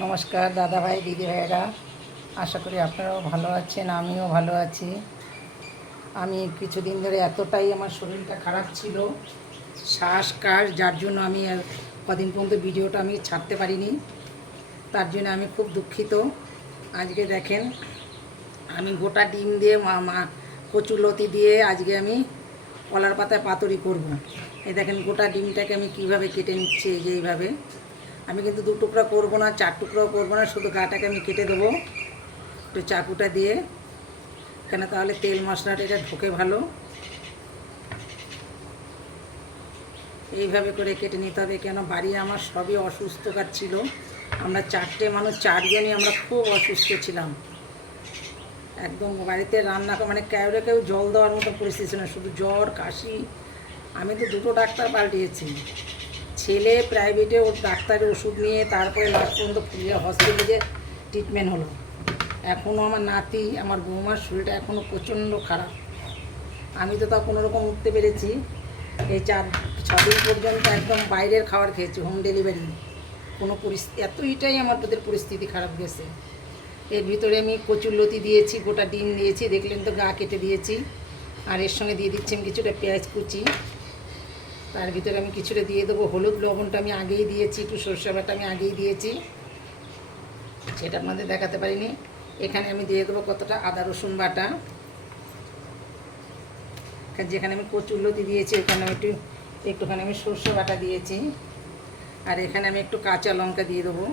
নমস্কার দাদা ভাই দিদি ভাইয়েরা, আশা করি আপনারাও ভালো আছেন, আমিও ভালো আছি। আমি কিছুদিন ধরে এতটাই আমার শরীরটা খারাপ ছিল, শ্বাসকাশ, যার জন্য আমি কদিন পর্যন্ত ভিডিওটা আমি ছাড়তে পারিনি। তার জন্য আমি খুব দুঃখিত। আজকে দেখেন আমি গোটা ডিম দিয়ে কচুলতি দিয়ে আজকে আমি কলার পাতায় পাতুরি করব। এই দেখেন গোটা ডিমটাকে আমি কিভাবে কেটে নিচ্ছি, এই যে এইভাবে। আমি কিন্তু দু টুকরা করবো না, চার টুকরাও করবো না, শুধু গাটাকে আমি কেটে দেবো একটু চাকুটা দিয়ে, কেন তাহলে তেল মশলাটা এটা ঢোকে ভালো। এইভাবে করে কেটে নিতে হবে, কেন বাড়ি আমার সবই অসুস্থকার ছিল। আমরা চারটে মানুষ, চারজনই আমরা খুব অসুস্থ ছিলাম। একদম বাড়িতে রান্না মানে কেউ জল দেওয়ার মতো পরিস্থিতি ছিল না, শুধু জ্বর কাশি। আমি তো দুটো ডাক্তার পাল্টিয়েছি। ছেলে প্রাইভেটে ওর ডাক্তারের ওষুধ নিয়ে তারপরে লাস্ট পর্যন্ত পুরুলিয়া হসপিটালে ট্রিটমেন্ট হলো। এখনও আমার নাতি, আমার বৌমার শরীরটা এখনও প্রচণ্ড খারাপ। আমি তো তাও কোনোরকম উঠতে পেরেছি। এই 4-6 দিন পর্যন্ত একদম বাইরের খাবার খেয়েছি, হোম ডেলিভারি। কোনো পরিস্থিতি এতটাই আমার তোদের পরিস্থিতি খারাপ গেছে। এর ভিতরে আমি কচুরলতি দিয়েছি, গোটা ডিম দিয়েছি, দেখলেন তো গা কেটে দিয়েছি। আর এর সঙ্গে দিয়ে দিচ্ছি আমি কিছুটা পেঁয়াজ কুচি। তার ভিতরে আমি কিছুটা দিয়ে দেবো হলুদ, লবণটা আমি আগেই দিয়েছি, একটু সরষে বাটা আমি আগেই দিয়েছি, সেটা আপনাদের দেখাতে পারিনি। এখানে আমি দিয়ে দেবো কতটা আদা রসুন বাটা। যেখানে আমি কচুরলতি দিয়েছি ওখানে আমি একটুখানি আমি সরষে বাটা দিয়েছি। আর এখানে আমি একটু কাঁচা লঙ্কা দিয়ে দেবো।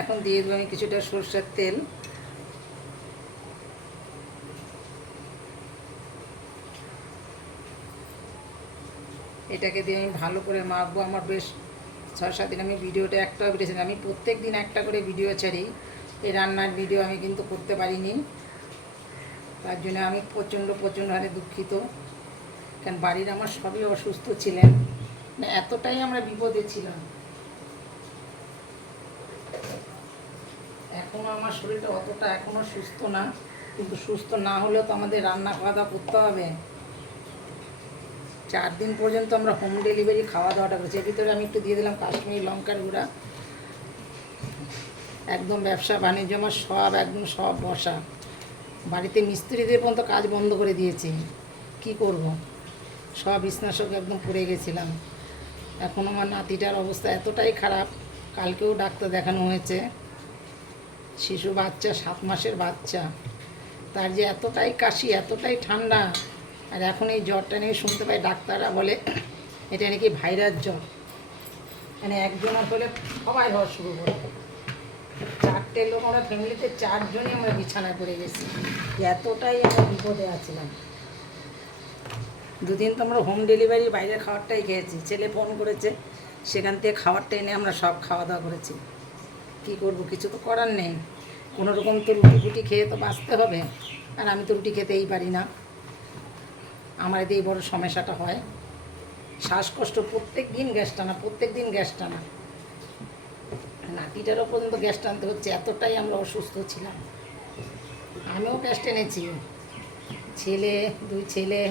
এখন দিয়ে দেবো আমি কিছুটা সরষের তেল। এটাকে দিয়ে আমি ভালো করে মাখবো। আমার বেশ 6-7 দিন আমি ভিডিওটা একটাও বেরিয়েছি। আমি প্রত্যেক দিন একটা করে ভিডিও ছাড়ি, এই রান্নার ভিডিও আমি কিন্তু করতে পারিনি। তার জন্য আমি প্রচণ্ড হারে দুঃখিত। কারণ বাড়ির আমার সবই অসুস্থ ছিলেন, মানে এতটাই আমরা বিপদে ছিলাম। এখনও আমার শরীরটা অতটা এখনও সুস্থ না, কিন্তু সুস্থ না হলেও তো আমাদের রান্না খাওয়া দাওয়া করতে হবে। 4 দিন পর্যন্ত আমরা হোম ডেলিভারি খাওয়া দাওয়াটা করেছি। এর ভিতরে আমি একটু দিয়ে দিলাম কাশ্মীরি লঙ্কার গুঁড়া। একদম ব্যবসা বাণিজ্য আমার সব একদম সব বসা। বাড়িতে মিস্ত্রিদের পর্যন্ত কাজ বন্ধ করে দিয়েছি। কি করব, সব বিছনাসক একদম পড়ে গেছিলাম। এখন আমার নাতিটার অবস্থা এতটাই খারাপ, কালকেও ডাক্তার দেখানো হয়েছে। শিশু বাচ্চা, 7 মাসের বাচ্চা, তার যে এতটাই কাশি, এতটাই ঠান্ডা। আর এখন এই জ্বরটা নিয়ে শুনতে পাই ডাক্তাররা বলে এটা নাকি ভাইরাস জ্বর। মানে একজনের হলে সবাই হওয়া শুরু করে। 4টে লোক আমরা ফ্যামিলিতে, 4জনই আমরা বিছানায় পড়ে গেছি, এতটাই আমরা বিপদে আছিলাম। দুদিন তো আমরা হোম ডেলিভারি বাইরের খাবারটাই খেয়েছি। ছেলে ফোন করেছে, সেখান থেকে খাবারটা এনে আমরা সব খাওয়া দাওয়া করেছি। কী করব, কিছু তো করার নেই। কোনো রকম তো রুটি ফুটি খেয়ে তো বাঁচতে হবে। আর আমি তো রুটি খেতেই পারি না, আমার এতেই বড় সমস্যাটা হয়। শ্বাসকষ্ট, প্রত্যেক দিন গ্যাস টানা। নাতিটারও পর্যন্ত গ্যাস টানতে হচ্ছে, এতটাই আমরা অসুস্থ ছিলাম। আমিও গ্যাস টেনেছি, 2 ছেলে,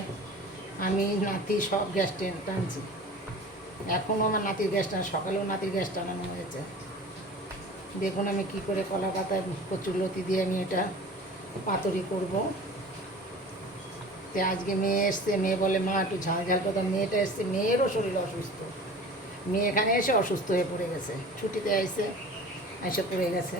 আমি, নাতি সব গ্যাস টানছি। এখনও আমার নাতির গ্যাস টানা, সকালেও নাতির গ্যাস টানানো হয়েছে। দেখুন আমি কি করে কলা পাতায় কচুরলতি দিয়ে আমি এটা পাতুরি করব। তো আজকে মেয়ে এসছে, মেয়ে বলে মা একটু ঝাল কথা। মেয়েটা এসছে, মেয়েরও শরীর অসুস্থ। মেয়ে এখানে এসে অসুস্থ হয়ে পড়ে গেছে, ছুটিতে এসে পড়ে গেছে।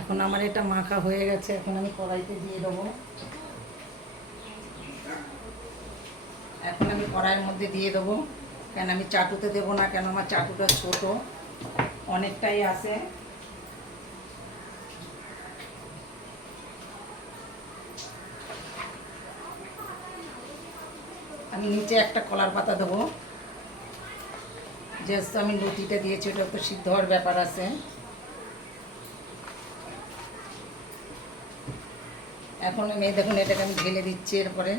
এখন আমার এটা মাখা হয়ে গেছে, এখন আমি কড়াইতে দিয়ে দেবো। এখন আমি কড়াইয়ের মধ্যে দিয়ে দেবো, কেন আমি চাটুতে দেবো না, কেন আমার চাটুটা ছোট অনেকটাই আছে। আমি নিচে একটা কলার পাতা দেবো, যেহেতু আমি লুটিটা দিয়েছি ওটা তো সিদ্ধ হওয়ার ব্যাপার আছে। এখন আমি দেখুন এটাকে আমি ঢেলে দিচ্ছি। এরপরে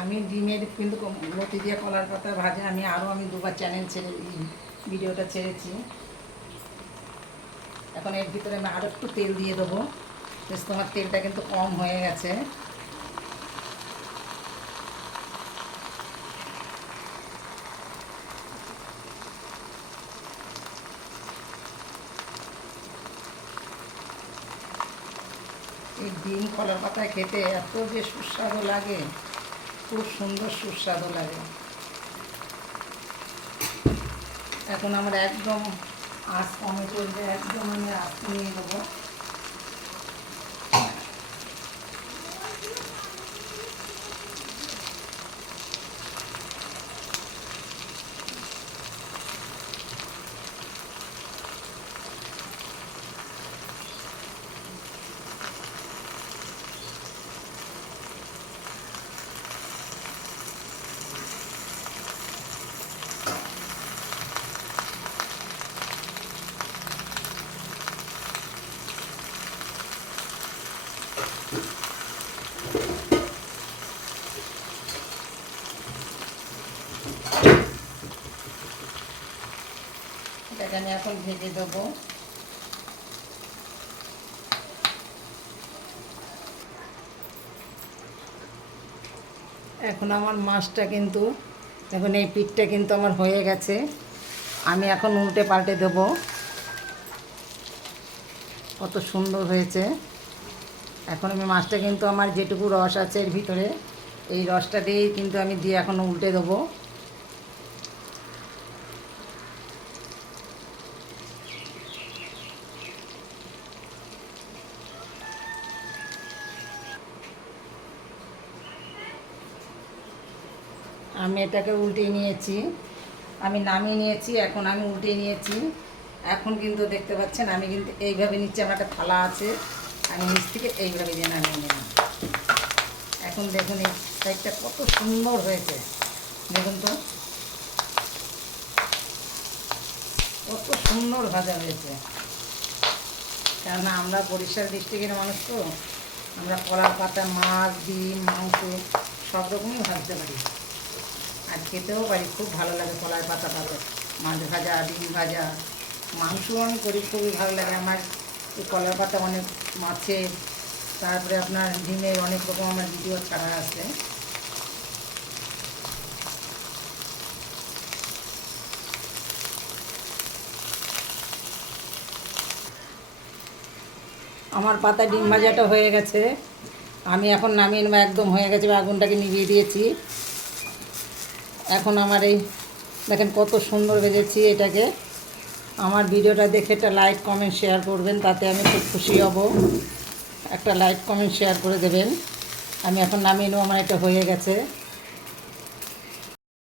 আমি ডিমের কিন্তু লতি দিয়ে কলার পাতা ভাজা আমি দুবার চ্যানেল ভিডিওটা ছেড়েছি। এখন এর ভিতরে আমি আরও একটু তেল দিয়ে দেবো, বেশ তোমার তেলটা কিন্তু কম হয়ে গেছে। এই ডিম কলার পাতায় খেতে এত যে সুস্বাদু লাগে, খুব সুন্দর সুস্বাদু লাগে। এখন আমরা একদম আঁচ কমে চলবে, একদম আমি আস্তে নিয়ে দেবো। এটাকে আমি এখন ভেজে দেবো। এখন আমার মাছটা কিন্তু, এখন এই পিঠটা কিন্তু আমার হয়ে গেছে। আমি এখন উল্টে পাল্টে দেবো। কত সুন্দর হয়েছে। এখন আমি মাছটা কিন্তু আমার যেটুকু রস আছে এর ভিতরে, এই রসটা দিয়েই কিন্তু আমি এখন উল্টে দেবো। আমি এটাকে উল্টিয়ে নিয়েছি, আমি নামিয়ে নিয়েছি, এখন আমি উল্টিয়ে নিয়েছি। এখন কিন্তু দেখতে পাচ্ছেন আমি কিন্তু এইভাবে নিচ্ছি, আমার একটা থালা আছে, আমি নিচ থেকে এইভাবে দিয়ে নামিয়ে নিলাম। এখন দেখুন এই সাইডটা কত সুন্দর হয়েছে, দেখুন তো কত সুন্দর ভাজা হয়েছে। কেননা আমরা বরিশাল ডিস্ট্রিক্টের মানুষ তো, আমরা কলার পাতা, মাছ, ডিম, মাংস সব রকমই ভাজতে পারি, আর খেতেও পারি। খুব ভালো লাগে কলার পাতা মাছ ভাজা, ডিম ভাজা, মাংসও আমি করি, খুবই ভালো লাগে আমার। এই কলার পাতা অনেক মাছের, তারপরে আপনার ডিমের অনেক রকম আমার ভিডিও ছাড়া আছে। আমার পাতা ডিম ভাজাটা হয়ে গেছে, আমি এখন নামিয়ে নেবো। একদম হয়ে গেছে, আগুনটাকে নিভিয়ে দিয়েছি। এখন আমার এই দেখেন কত সুন্দর ভেজেছি এটাকে। আমার ভিডিওটা দেখে একটা লাইক কমেন্ট শেয়ার করবেন, তাতে আমি খুব খুশি হব। একটা লাইক কমেন্ট শেয়ার করে দেবেন। আমি এখন নামিয়ে নেবো, আমার এটা হয়ে গেছে।